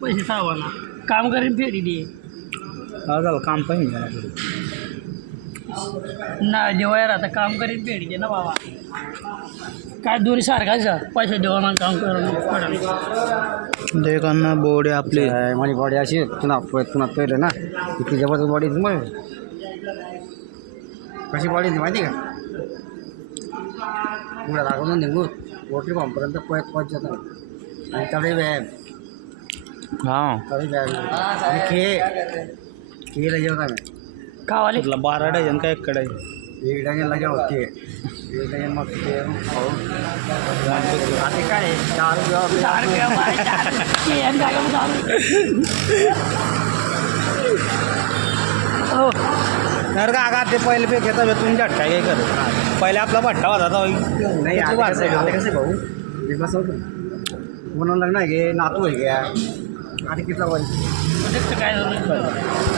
पैसे सावाना काम करीन फेरी दे झालं काम पाहिजे ना देवायला आता काम करीन फेरी दे ना बाबा काय दोन्ही सारखाच पैसे देवाना काम करून देखांना बॉडी आपली माझी बॉडी अशी पुन्हा पहिलं ना किती जबरदस्त बॉडी मग कशी बॉडी माहिती का पुढे दाखवून निघू वॉटर पंपपर्यंत पोहोच जातो आणि तरी व्यायाम हां तरी व्यायाम खेळ जेवता मी खावाले 12 डझन काय एक कडे एक डझन लगे होती एक डझन मग ते खाऊन आता काय 4 हो तर का आगा ते पहिले पे घेता तुम्ही झटका काय कर पहिले आपला भट्टा होता नाही आता कसे भाऊ एक बस होतं म्हणून लग्न आहे गे नातू आहे गया आता किती काय